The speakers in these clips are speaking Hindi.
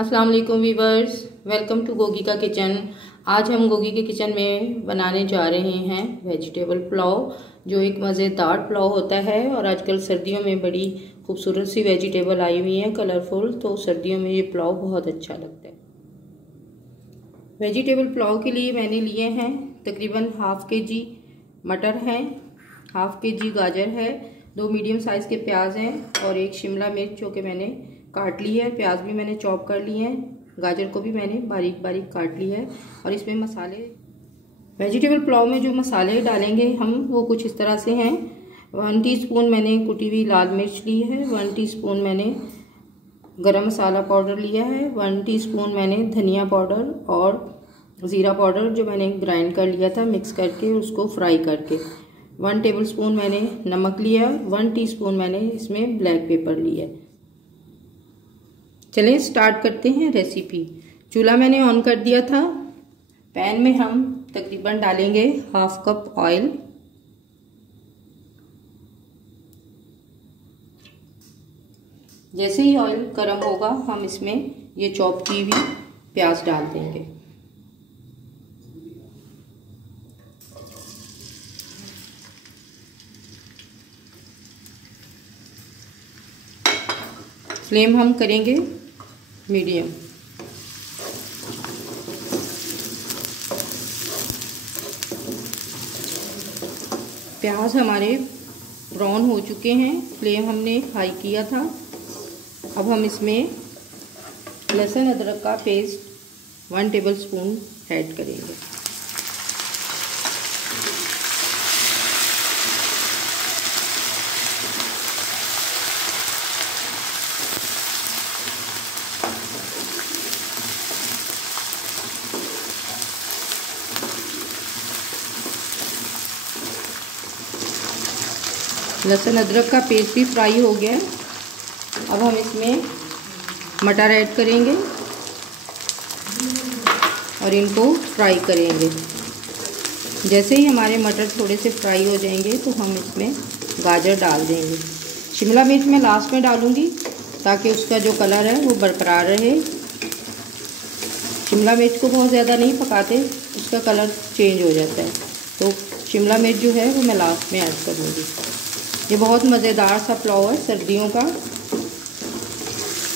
अस्सलाम वालेकुम वीवर्स, वेलकम टू गोगी का किचन। आज हम गोगी के किचन में बनाने जा रहे हैं वेजिटेबल पुलाव, जो एक मज़ेदार पुलाव होता है। और आजकल सर्दियों में बड़ी खूबसूरत सी वेजिटेबल आई हुई हैं, कलरफुल, तो सर्दियों में ये पुलाव बहुत अच्छा लगता है। वेजिटेबल पुलाव के लिए मैंने लिए हैं तकरीबन हाफ kg मटर हैं, हाफ kg गाजर है, 2 मीडियम साइज़ के प्याज हैं और एक शिमला मिर्च जो कि मैंने काट ली है। प्याज भी मैंने चॉप कर लिए हैं, गाजर को भी मैंने बारीक बारीक काट लिया है। और इसमें मसाले, वेजिटेबल पुलाव में जो मसाले डालेंगे हम वो कुछ इस तरह से हैं। 1 टीस्पून मैंने कुटी हुई लाल मिर्च ली है, 1 टीस्पून मैंने गरम मसाला पाउडर लिया है, 1 टीस्पून मैंने धनिया पाउडर और ज़ीरा पाउडर जो मैंने ग्राइंड कर लिया था मिक्स करके, उसको फ्राई करके। 1 टेबलस्पून मैंने नमक लिया, 1 टीस्पून मैंने इसमें ब्लैक पेपर लिया है। चलें स्टार्ट करते हैं रेसिपी। चूल्हा मैंने ऑन कर दिया था। पैन में हम तकरीबन डालेंगे हाफ कप ऑयल। जैसे ही ऑयल गर्म होगा हम इसमें ये चॉप की हुई प्याज डाल देंगे। फ्लेम हम करेंगे मीडियम। प्याज हमारे ब्राउन हो चुके हैं, फ्लेम हमने हाई किया था। अब हम इसमें लहसुन अदरक का पेस्ट 1 टेबलस्पून ऐड करेंगे। लहसुन अदरक का पेस्ट भी फ्राई हो गया है। अब हम इसमें मटर ऐड करेंगे और इनको फ्राई करेंगे। जैसे ही हमारे मटर थोड़े से फ्राई हो जाएंगे तो हम इसमें गाजर डाल देंगे। शिमला मिर्च मैं लास्ट में डालूंगी ताकि उसका जो कलर है वो बरकरार रहे। शिमला मिर्च को बहुत ज़्यादा नहीं पकाते, उसका कलर चेंज हो जाता है, तो शिमला मिर्च जो है वो मैं लास्ट में ऐड करूँगी। ये बहुत मज़ेदार सा पुलाव है सर्दियों का।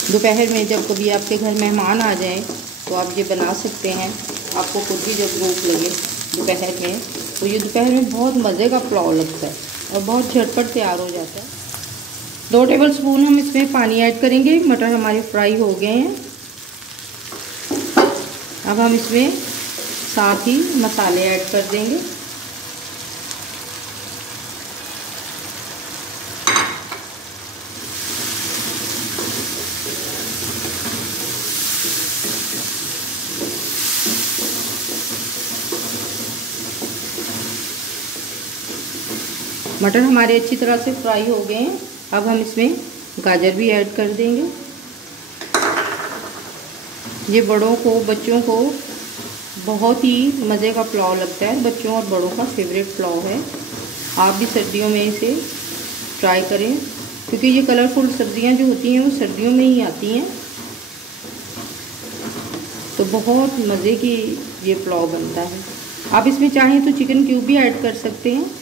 दोपहर में जब कभी आपके घर मेहमान आ जाएं तो आप ये बना सकते हैं। आपको खुद भी जब भूख लगे दोपहर में तो ये दोपहर में बहुत मज़े का पुलाव लगता है और बहुत झटपट तैयार हो जाता है। 2 टेबलस्पून हम इसमें पानी ऐड करेंगे। मटर हमारे फ्राई हो गए हैं। अब हम इसमें साथ ही मसाले ऐड कर देंगे। मटर हमारे अच्छी तरह से फ्राई हो गए हैं। अब हम इसमें गाजर भी ऐड कर देंगे। ये बड़ों को, बच्चों को बहुत ही मज़े का पुलाव लगता है। बच्चों और बड़ों का फेवरेट पुलाव है। आप भी सर्दियों में इसे ट्राई करें, क्योंकि ये कलरफुल सब्जियां जो होती हैं वो सर्दियों में ही आती हैं, तो बहुत मज़े की ये पुलाव बनता है। आप इसमें चाहें तो चिकन क्यूब भी ऐड कर सकते हैं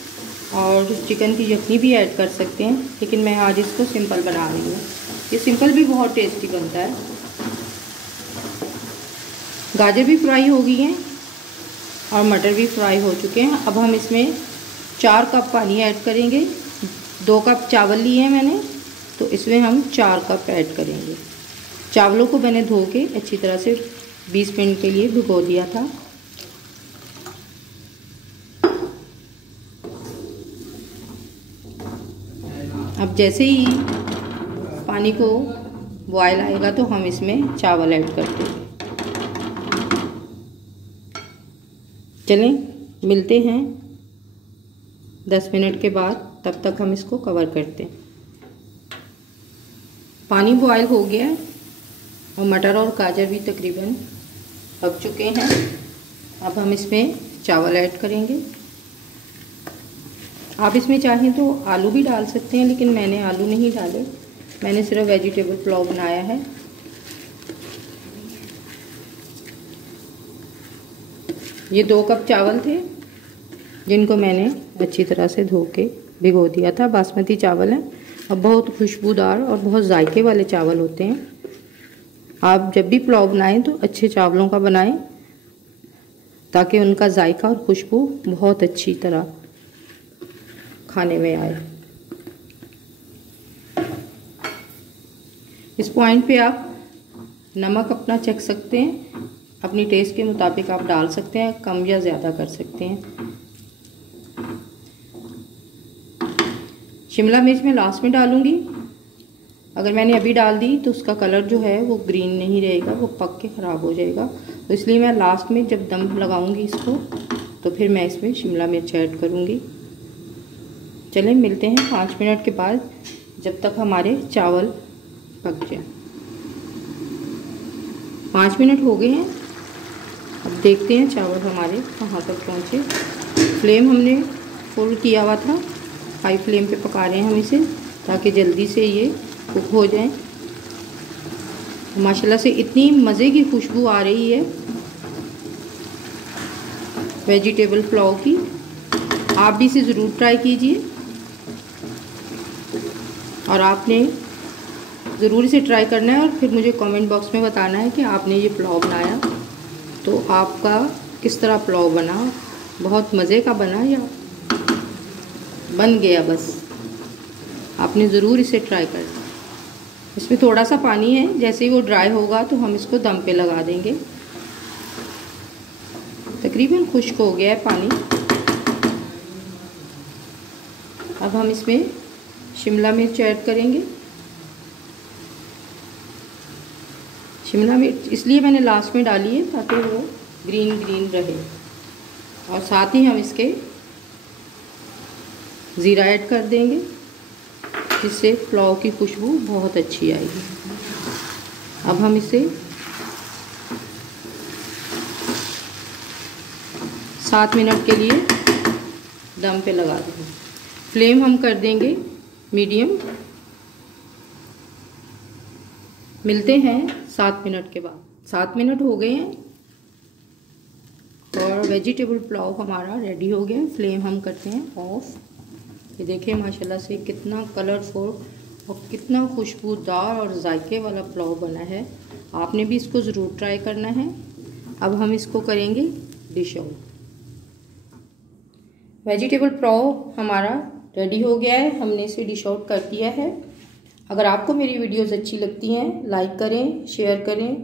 और चिकन की यखनी भी ऐड कर सकते हैं, लेकिन मैं आज इसको सिंपल बना रही हूँ। ये सिंपल भी बहुत टेस्टी बनता है। गाजर भी फ्राई हो गई हैं और मटर भी फ्राई हो चुके हैं। अब हम इसमें 4 कप पानी ऐड करेंगे। 2 कप चावल लिए हैं मैंने, तो इसमें हम 4 कप ऐड करेंगे। चावलों को मैंने धो के अच्छी तरह से 20 मिनट के लिए भिगो दिया था। अब जैसे ही पानी को बॉयल आएगा तो हम इसमें चावल ऐड कर देंगे। चलें मिलते हैं 10 मिनट के बाद, तब तक हम इसको कवर करते हैं। पानी बॉयल हो गया है और मटर और गाजर भी तकरीबन पक चुके हैं। अब हम इसमें चावल ऐड करेंगे। आप इसमें चाहें तो आलू भी डाल सकते हैं, लेकिन मैंने आलू नहीं डाले, मैंने सिर्फ वेजिटेबल पुलाव बनाया है। ये 2 कप चावल थे जिनको मैंने अच्छी तरह से धो के भिगो दिया था। बासमती चावल है और बहुत खुशबूदार और बहुत जायके वाले चावल होते हैं। आप जब भी पुलाव बनाएं तो अच्छे चावलों का बनाएं ताकि उनका जायका और खुशबू बहुत अच्छी तरह खाने में आए। इस पॉइंट पे आप नमक अपना चख सकते हैं, अपनी टेस्ट के मुताबिक आप डाल सकते हैं, कम या ज़्यादा कर सकते हैं। शिमला मिर्च मैं लास्ट में डालूंगी। अगर मैंने अभी डाल दी तो उसका कलर जो है वो ग्रीन नहीं रहेगा, वो पक के ख़राब हो जाएगा। तो इसलिए मैं लास्ट में जब दम लगाऊंगी इसको तो फिर मैं इसमें शिमला मिर्च ऐड करूंगी। चलें मिलते हैं 5 मिनट के बाद, जब तक हमारे चावल पक जाए। 5 मिनट हो गए हैं। अब देखते हैं चावल हमारे कहाँ तक पहुँचे। फ्लेम हमने फुल किया हुआ था, हाई फ्लेम पे पका रहे हैं हम इसे ताकि जल्दी से ये कुक हो जाए। माशाल्लाह से इतनी मज़े की खुशबू आ रही है वेजिटेबल पुलाव की। आप भी इसे ज़रूर ट्राई कीजिए और आपने ज़रूर इसे ट्राई करना है और फिर मुझे कमेंट बॉक्स में बताना है कि आपने ये पुलाव बनाया तो आपका किस तरह पुलाव बना, बहुत मज़े का बना या बन गया बस। आपने ज़रूर इसे ट्राई करना। इसमें थोड़ा सा पानी है, जैसे ही वो ड्राई होगा तो हम इसको दम पे लगा देंगे। तकरीबन खुश्क हो गया है पानी। अब हम इसमें शिमला मिर्च ऐड करेंगे। शिमला मिर्च इसलिए मैंने लास्ट में डाली है ताकि वो ग्रीन ग्रीन रहे, और साथ ही हम इसके ज़ीरा ऐड कर देंगे जिससे पुलाव की खुशबू बहुत अच्छी आएगी। अब हम इसे 7 मिनट के लिए दम पे लगा देंगे। फ्लेम हम कर देंगे मीडियम। मिलते हैं 7 मिनट के बाद। 7 मिनट हो गए हैं और वेजिटेबल पुलाव हमारा रेडी हो गया। फ्लेम हम करते हैं ऑफ। ये देखिए माशाल्लाह से कितना कलरफुल और कितना खुशबूदार और जायके वाला पुलाव बना है। आपने भी इसको ज़रूर ट्राई करना है। अब हम इसको करेंगे डिश आउट। वेजिटेबल पुलाव हमारा रेडी हो गया है, हमने इसे डिश आउट कर दिया है। अगर आपको मेरी वीडियोस अच्छी लगती हैं लाइक करें, शेयर करें,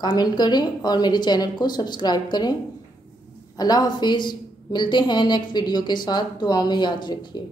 कमेंट करें और मेरे चैनल को सब्सक्राइब करें। अल्लाह हाफिज़। मिलते हैं नेक्स्ट वीडियो के साथ। दुआओं में याद रखिए।